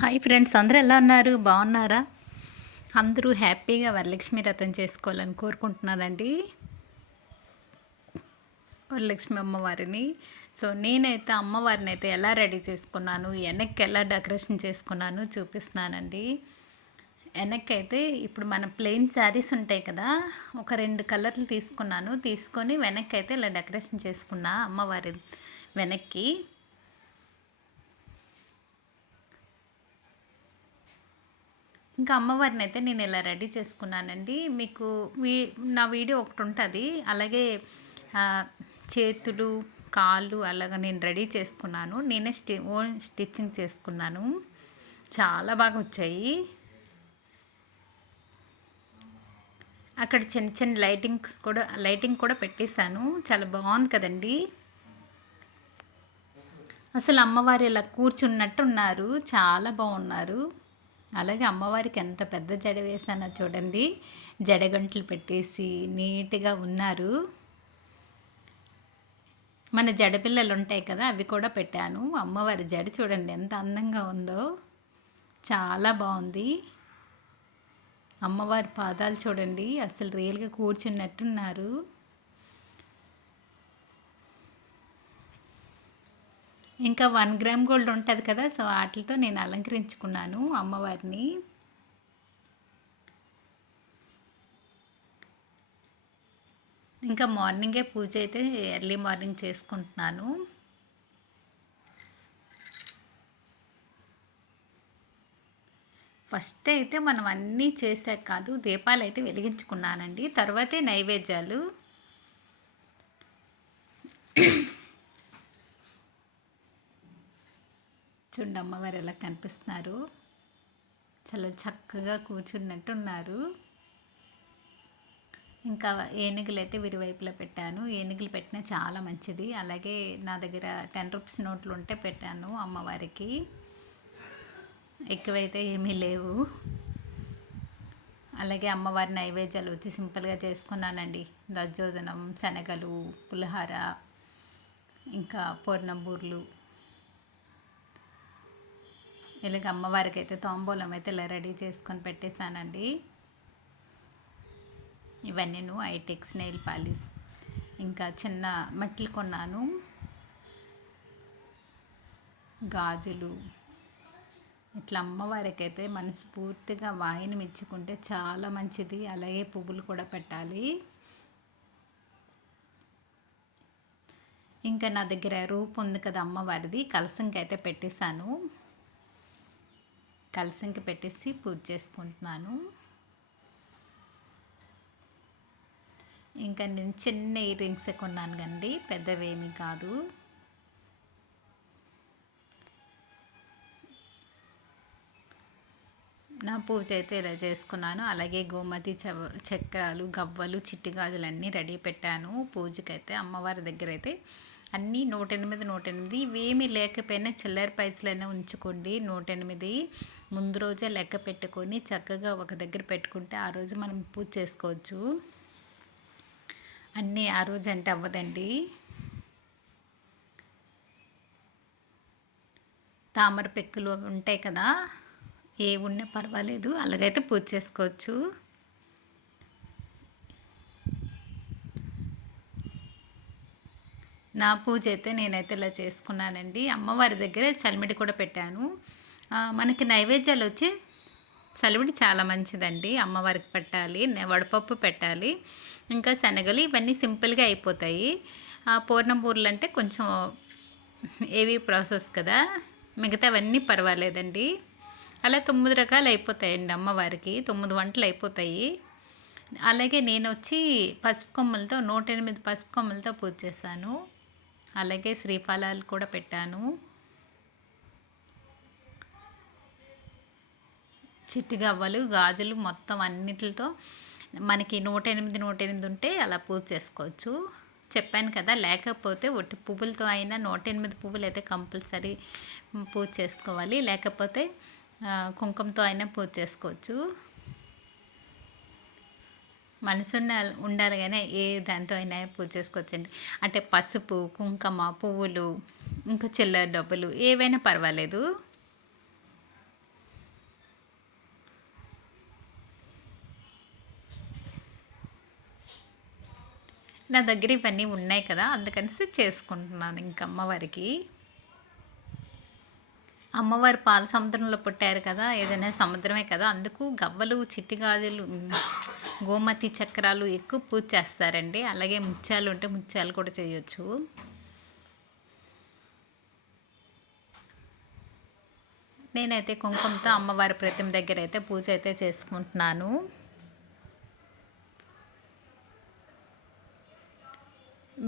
Hi friends, అందరూ ఎలా ఉన్నారు? బాగున్నారా? అందరూ హ్యాపీగా వరలక్ష్మి వ్రతం చేసుకోవాలని కోరుకుంటున్నానండి. వరలక్ష్మి అమ్మవారిని. సో నేనైతే అమ్మవారిని అయితే ఎలా రెడీ చేసుకున్నాను, వెనక్కి ఎలా డెకరేషన్ చేసుకున్నాను చూపిస్తున్నానండి. వెనక్కి అయితే ఇప్పుడు మన ప్లెయిన్ శారీస్ ఉంటాయి కదా, ఒక 2 కలర్లు తీసుకున్నాను. తీసుకొని వెనక్కి అయితే ఇలా డెకరేషన్ చేసుకున్నా అమ్మవారి వెనక్కి. ఇంకా అమ్మవారిని అయితే నేను ఇలా రెడీ చేసుకున్నానండి. మీకు నా వీడియో ఒకటి ఉంటుంది. అలాగే ఆ, చేతులు, కాళ్ళు అలాగా నేను రెడీ చేసుకున్నాను. నేనే ఓన్ స్టిచ్చింగ్ చేసుకున్నాను. చాలా బాగా వచ్చాయి. అక్కడ చిన్న చిన్న లైటింగ్ కూడా పెట్టేశాను. చాలా బాగుంది కదండి. అసలు అమ్మవారు ఇలా కూర్చున్నట్టు ఉన్నారు. చాలా బాగున్నారు. అలాగే అమ్మవారికి ఎంత పెద్ద జడ వేసానో చూడండి. జడగంటలు పెట్టేసి నీట్గా ఉన్నారు. మన జడపిల్లలు ఉంటాయి కదా, అవి కూడా పెట్టాను. అమ్మవారి జడ చూడండి ఎంత అందంగా ఉందో. చాలా బాగుంది. అమ్మవారి పాదాలు చూడండి, అసలు రియల్గా కూర్చున్నట్టున్నారు. ఇంకా 1 గ్రామ్ గోల్డ్ ఉంటుంది కదా, సో వాటితో నేను అలంకరించుకున్నాను అమ్మవారిని. ఇంకా మార్నింగే పూజ అయితే ఎర్లీ మార్నింగ్ చేసుకుంటున్నాను. ఫస్ట్ అయితే మనం అన్నీ చేసాక కాదు, దీపాలు అయితే వెలిగించుకున్నానండి. తర్వాతే నైవేద్యాలు. చూడండి అమ్మవారు ఎలా కనిపిస్తున్నారు. చాలా చక్కగా కూర్చున్నట్టున్నారు. ఇంకా ఏనుగులు అయితే విరివైపులా పెట్టాను. ఏనుగులు పెట్టినా చాలా మంచిది. అలాగే నా దగ్గర 10 రూపీస్ నోట్లు ఉంటే పెట్టాను అమ్మవారికి. ఎక్కువైతే ఏమీ లేవు. అలాగే అమ్మవారి నైవేద్యాలు వచ్చి సింపుల్గా చేసుకున్నానండి. దద్దోజనం, శనగలు, పులిహార, ఇంకా పూర్ణం బూర్లు. ఇలాగ అమ్మవారికి అయితే తాంబూలం అయితే ఇలా రెడీ చేసుకొని పెట్టేశానండి. ఇవన్నీ ఐటెక్స్ నెయిల్ పాలిష్, ఇంకా చిన్న మట్టలు కొన్నాను, గాజులు. ఇట్లా అమ్మవారికి అయితే మనస్ఫూర్తిగా వాయిని మెచ్చుకుంటే చాలా మంచిది. అలాగే పువ్వులు కూడా పెట్టాలి. ఇంకా నా దగ్గర రూపు ఉంది కదా అమ్మవారిది, కలసంకి అయితే పెట్టేశాను. కలసంకి పెట్టేసి పూజ చేసుకుంటున్నాను. ఇంకా నేను చిన్న ఇయర్ రింగ్స్ కొన్నాను కండి, పెద్దవేమీ కాదు. నా పూజ అయితే ఇలా చేసుకున్నాను. అలాగే గోమతి చక్రాలు, గవ్వలు, చిట్టి గాజులు అన్నీ రెడీ పెట్టాను పూజకైతే. అమ్మవారి దగ్గర అయితే అన్నీ 108 ఇవేమీ లేకపోయినా చిల్లర పైసలైనా ఉంచుకోండి. 108 ముందు రోజే లెక్క పెట్టుకొని చక్కగా ఒక దగ్గర పెట్టుకుంటే ఆ రోజు మనం పూజ చేసుకోవచ్చు. అన్నీ ఆ రోజు అంటే అవ్వదండి. తామర పెక్కులు ఉంటాయి కదా, ఏ ఉన్నా పర్వాలేదు, అలాగైతే పూజ చేసుకోవచ్చు. నా పూజ అయితే నేనైతే ఇలా చేసుకున్నానండి. అమ్మవారి దగ్గర చలిమిడి కూడా పెట్టాను. మనకి నైవేద్యాలు వచ్చి చలివిడి చాలా మంచిదండి. అమ్మవారికి పెట్టాలి, వడపప్పు పెట్టాలి, ఇంకా శనగలు. ఇవన్నీ సింపుల్గా అయిపోతాయి. పూర్ణం బూరెలు అంటే కొంచెం ఏవి ప్రాసెస్ కదా, మిగతావన్నీ పర్వాలేదండి. అలా 9 రకాలు అయిపోతాయండి అమ్మవారికి. 9 వంటలు అయిపోతాయి. అలాగే నేను వచ్చి పసుపు కొమ్మలతో 108 పసుపు కొమ్మలతో పూజ చేశాను. అలాగే శ్రీఫలాలు కూడా పెట్టాను. చిట్టి గవ్వలు, గాజులు మొత్తం అన్నిటితో మనకి 108 ఉంటే అలా పూజ చేసుకోవచ్చు. చెప్పాను కదా, లేకపోతే ఒట్టి పువ్వులతో అయినా 108 పువ్వులు అయితే కంపల్సరీ పూజ చేసుకోవాలి. లేకపోతే కుంకుమతో అయినా పూజ చేసుకోవచ్చు. మనసు ఉండాలి కానీ ఏ దాంతో అయినా పూజ చేసుకోవచ్చండి. అంటే పసుపు, కుంకుమ, పువ్వులు, ఇంకా చిల్లర డబ్బులు ఏవైనా పర్వాలేదు. నా దగ్గర ఇవన్నీ ఉన్నాయి కదా, అందుకనేసి చేసుకుంటున్నాను ఇంక అమ్మవారికి. అమ్మవారు పాల సముద్రంలో పుట్టారు కదా, ఏదైనా సముద్రమే కదా, అందుకు గవ్వలు, చిట్టి గాజులు, గోమతి చక్రాలు ఎక్కువ పూజ చేస్తారండి. అలాగే ముత్యాలు ఉంటే ముత్యాలు కూడా చేయొచ్చు. నేనైతే కుంకుమతో అమ్మవారి ప్రతిమ దగ్గర అయితే పూజ అయితే చేసుకుంటున్నాను.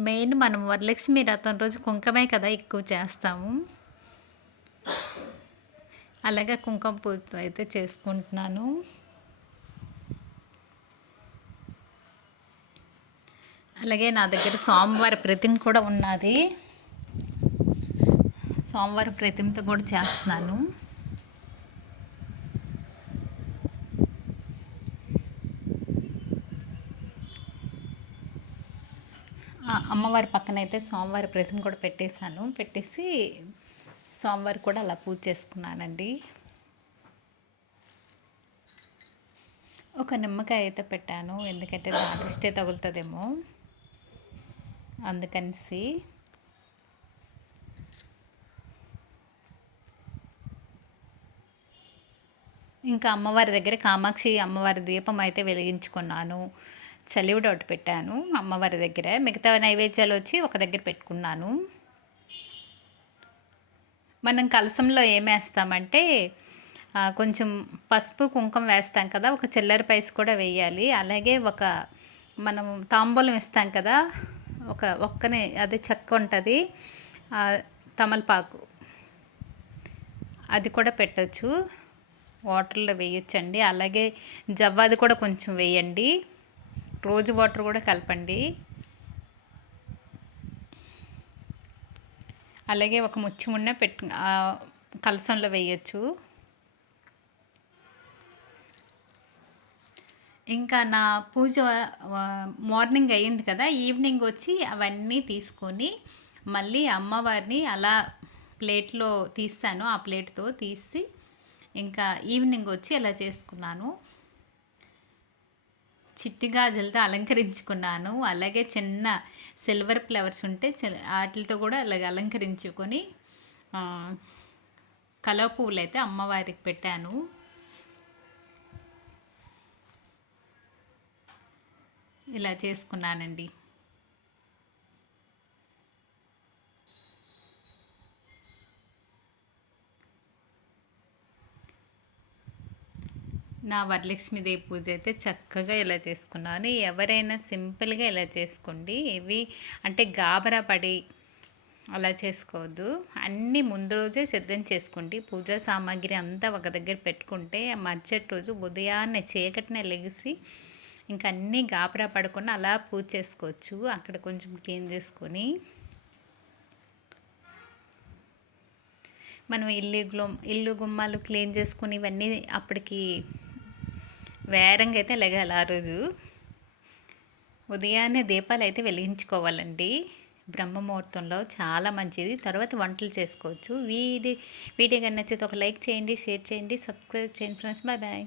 మెయిన్ మనం వరలక్ష్మి వ్రతం రోజు కుంకుమే కదా ఎక్కువ చేస్తాము. అలాగే కుంకుమ పూజ అయితే చేసుకుంటున్నాను. అలాగే నా దగ్గర స్వామివారి ప్రతిమ కూడా ఉన్నది. స్వామివారి ప్రతిమతో కూడా చేస్తున్నాను. అమ్మవారి పక్కన అయితే స్వామివారి ప్రతిమ కూడా పెట్టేశాను. పెట్టేసి స్వామివారి కూడా అలా పూజ చేసుకున్నానండి. ఒక నిమ్మకాయ అయితే పెట్టాను, ఎందుకంటే దిష్టే తగులుతుందేమో అందుకనేసి. ఇంకా అమ్మవారి దగ్గర కామాక్షి అమ్మవారి దీపం అయితే వెలిగించుకున్నాను. చలివిడి ఒకటి పెట్టాను అమ్మవారి దగ్గర. మిగతా నైవేద్యాలు వచ్చి ఒక దగ్గర పెట్టుకున్నాను. మనం కలసంలో ఏమేస్తామంటే కొంచెం పసుపు కుంకుమ వేస్తాం కదా, ఒక చిల్లర పైస కూడా వేయాలి. అలాగే మనం తాంబూలం ఇస్తాం కదా, ఒక్కనే అది చెక్క ఉంటుంది, తమలపాకు అది కూడా పెట్టచ్చు, వాటర్లో వేయొచ్చండి. అలాగే జవ్వాది కూడా కొంచెం వేయండి, రోజు వాటర్ కూడా కలపండి. అలాగే ఒక ముచ్చిమున్న కలసంలో వేయచ్చు. ఇంకా నా పూజ మార్నింగ్ అయ్యింది కదా, ఈవినింగ్ వచ్చి అవన్నీ తీసుకొని మళ్ళీ అమ్మవారిని అలా ప్లేట్లో తీస్తాను, ఆ ప్లేట్తో తీసి ఇంకా ఈవినింగ్ వచ్చి అలా చేసుకున్నాను. చిట్టి గాజులతో అలంకరించుకున్నాను. అలాగే చిన్న సిల్వర్ ఫ్లవర్స్ ఉంటే వాటితో కూడా అలాగ అలంకరించుకొని కలవ పువ్వులు అయితే అమ్మవారికి పెట్టాను. ఇలా చేసుకున్నానండి. నా వరలక్ష్మీదేవి పూజ అయితే చక్కగా ఇలా చేసుకున్నాను. ఎవరైనా సింపుల్గా ఇలా చేసుకోండి. ఇవి అంటే గాబరా పడి అలా చేసుకోవద్దు. అన్నీ ముందు రోజే సిద్ధం చేసుకోండి. పూజా సామాగ్రి అంతా ఒక దగ్గర పెట్టుకుంటే మరుసటి రోజు ఉదయాన్నే చీకటినే లెగిసి ఇంకా అన్నీ గాబరా పడకుండా అలా పూజ చేసుకోవచ్చు. అక్కడ కొంచెం క్లీన్ చేసుకొని మనం ఇల్లు గుమ్మాలు క్లీన్ చేసుకుని ఇవన్నీ అప్పటికి వేరంగా అయితే లెగాలి. ఆ రోజు ఉదయాన్నే దీపాలు అయితే వెలిగించుకోవాలండి బ్రహ్మముహూర్తంలో, చాలా మంచిది. తర్వాత వంటలు చేసుకోవచ్చు. వీడియో కానీ నచ్చితే ఒక లైక్ చేయండి, షేర్ చేయండి, సబ్స్క్రైబ్ చేయండి ఫ్రెండ్స్. Bye bye.